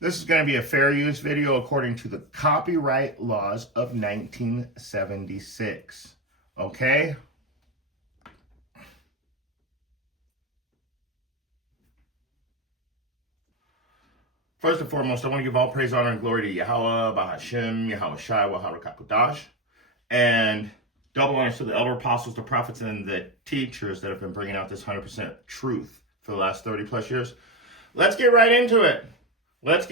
This is going to be a fair use video according to the copyright laws of 1976. Okay? First and foremost, I want to give all praise, honor, and glory to Yahweh, Bahashem, Yahweh Shai, Waharakakudash, and double honors to the elder apostles, the prophets, and the teachers that have been bringing out this 100% truth for the last 30 plus years. Let's get right into it. First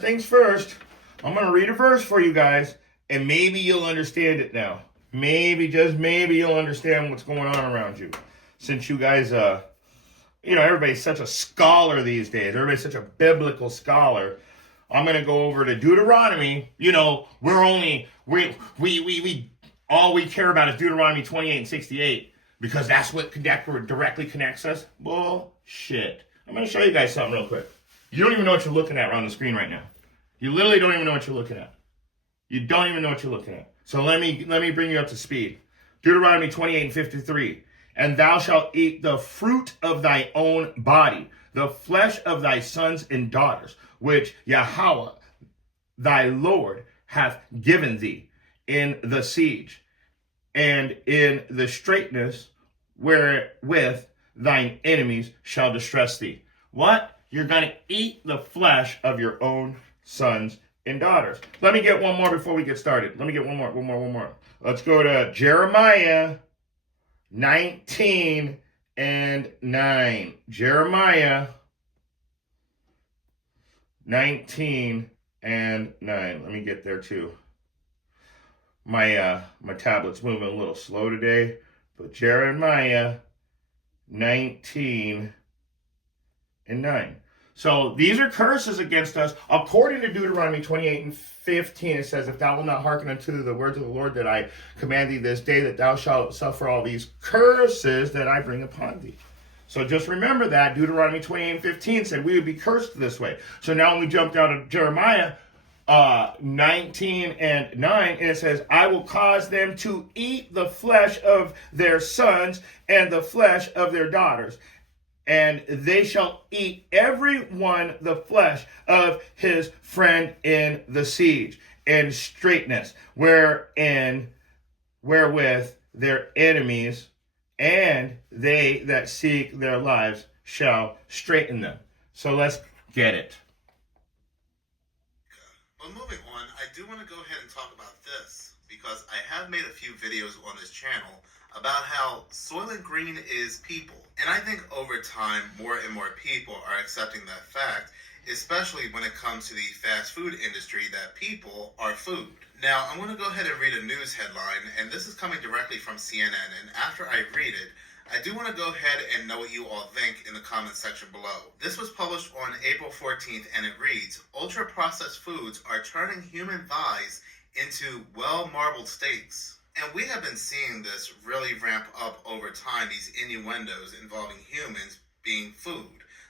things first, I'm going to read a verse for you guys, and maybe you'll understand it now. Maybe, just maybe, you'll understand what's going on around you. Since you guys, everybody's such a scholar these days. Everybody's such a biblical scholar. I'm going to go over to Deuteronomy. We all we care about is Deuteronomy 28 and 68 because that's what directly connects us. Bullshit. I'm going to show you guys something real quick. You don't even know what you're looking at on the screen right now. You literally don't even know what you're looking at. You don't even know what you're looking at. So let me bring you up to speed. Deuteronomy 28 and 53. And thou shalt eat the fruit of thy own body, the flesh of thy sons and daughters, which Yahweh thy Lord hath given thee in the siege, and in the straitness wherewith thine enemies shall distress thee. What? You're going to eat the flesh of your own sons and daughters. Let me get one more before we get started. Let me get one more. Let's go to Jeremiah 19 and 9. Jeremiah 19 and 9. Let me get there too. My tablet's moving a little slow today, but Jeremiah 19 and 9. So these are curses against us. According to Deuteronomy 28 and 15, it says, if thou wilt not hearken unto the words of the Lord that I command thee this day, that thou shalt suffer all these curses that I bring upon thee. So just remember that. Deuteronomy 28 and 15 said we would be cursed this way. So now when we jump down to Jeremiah 19 and 9, and it says, I will cause them to eat the flesh of their sons and the flesh of their daughters. And they shall eat every one the flesh of his friend in the siege and straitness, wherewith their enemies and they that seek their lives shall straiten them. So let's get it. Well, moving on, I do want to go ahead and talk about this because I have made a few videos on this channel about how Soylent Green is people. And I think over time, more and more people are accepting that fact, especially when it comes to the fast food industry, that people are food. Now, I'm going to go ahead and read a news headline, and this is coming directly from CNN, and after I read it, I do want to go ahead and know what you all think in the comment section below. This was published on April 14th, and it reads, ultra-processed foods are turning human thighs into well-marbled steaks. And we have been seeing this really ramp up over time, these innuendos involving humans being food.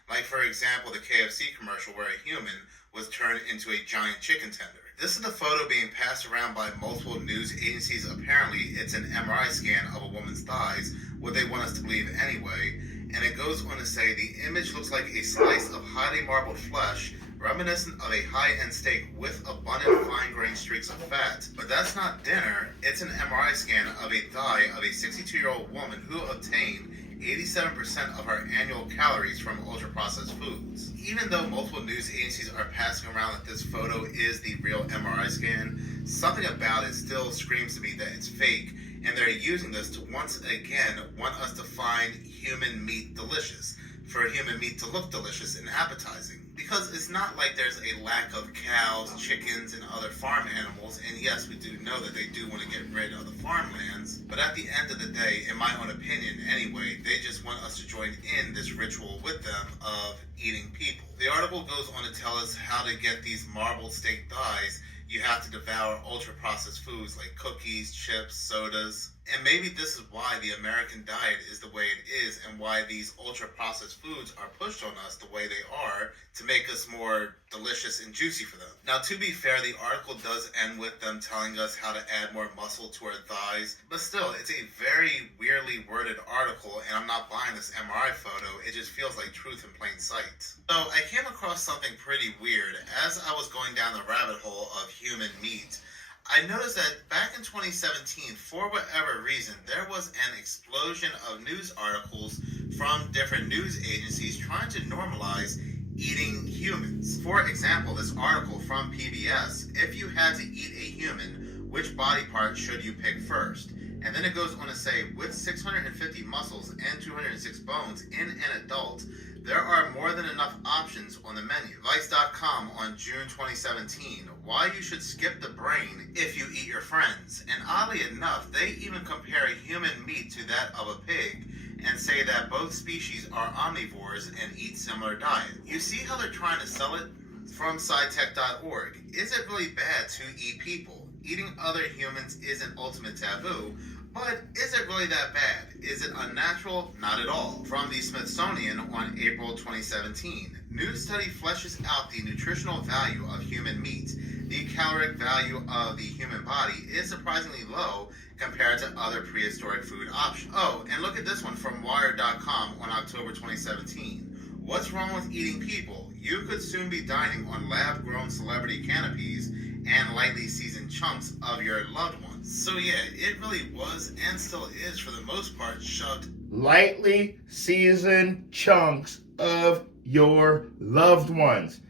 Like, for example, the KFC commercial where a human was turned into a giant chicken tender. This is the photo being passed around by multiple news agencies. Apparently, it's an MRI scan of a woman's thighs, what they want us to believe anyway. And it goes on to say the image looks like a slice of highly marbled flesh, reminiscent of a high-end steak with abundant fine-grained streaks of fat. But that's not dinner. It's an MRI scan of a thigh of a 62-year-old woman who obtained 87% of her annual calories from ultra-processed foods. Even though multiple news agencies are passing around that this photo is the real MRI scan, something about it still screams to me that it's fake, and they're using this to once again want us to find human meat delicious, for human meat to look delicious and appetizing. Because it's not like there's a lack of cows, chickens, and other farm animals, and yes, we do know that they do want to get rid of the farmlands, but at the end of the day, in my own opinion anyway, they just want us to join in this ritual with them of eating people. The article goes on to tell us how to get these marbled steak thighs. You have to devour ultra-processed foods like cookies, chips, sodas. And maybe this is why the American diet is the way it is, and why these ultra-processed foods are pushed on us the way they are to make us more delicious and juicy for them. Now, to be fair, the article does end with them telling us how to add more muscle to our thighs, but still, it's a very weirdly worded article, and I'm not buying this MRI photo. It just feels like truth in plain sight. So, I came across something pretty weird as I was going down the rabbit hole of human meat. I noticed that back in 2017, for whatever reason, there was an explosion of news articles from different news agencies trying to normalize eating humans. For example, this article from PBS, if you had to eat a human, which body part should you pick first? And then it goes on to say, with 650 muscles and 206 bones in an adult, there are more than enough options on the menu. Vice.com on June 2017, why you should skip the brain if you eat your friends. And oddly enough, they even compare human meat to that of a pig and say that both species are omnivores and eat similar diet. You see how they're trying to sell it? From SciTech.org, is it really bad to eat people? Eating other humans is an ultimate taboo, but is it really that bad? Is it unnatural? Not at all. From the Smithsonian on April 2017, new study fleshes out the nutritional value of human meat. The caloric value of the human body is surprisingly low compared to other prehistoric food options. Oh, and look at this one from Wired.com on October 2017. What's wrong with eating people? You could soon be dining on lab-grown celebrity canopies and lightly seasoned chunks of your loved ones. So yeah, it really was and still is for the most part shoved. Lightly seasoned chunks of your loved ones.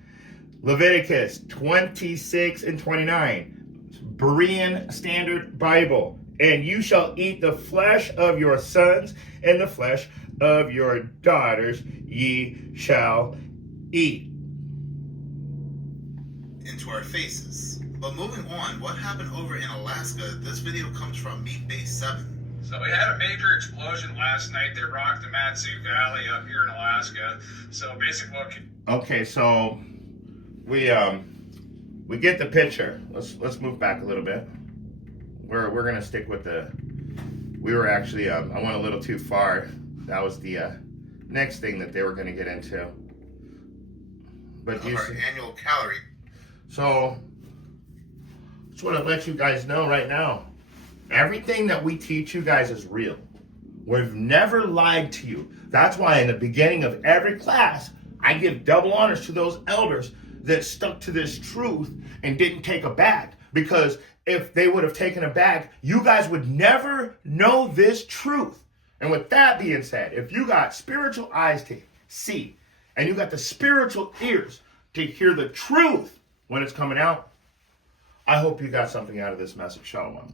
Leviticus 26 and 29. Berean Standard Bible. And you shall eat the flesh of your sons and the flesh of your daughters ye shall eat. Into our faces. But moving on, what happened over in Alaska? This video comes from Meat Base 7. So we had a major explosion last night. They rocked the Matsu Valley up here in Alaska. So basically Okay, so we get the picture. Let's move back a little bit. We're gonna stick with we were actually I went a little too far. That was the next thing that they were gonna get into. But Of our annual calorie. So just want to let you guys know right now, everything that we teach you guys is real. We've never lied to you. That's why in the beginning of every class, I give double honors to those elders that stuck to this truth and didn't take a back. Because if they would have taken a back, you guys would never know this truth. And with that being said, if you got spiritual eyes to see, and you got the spiritual ears to hear the truth when it's coming out, I hope you got something out of this message. Shalom.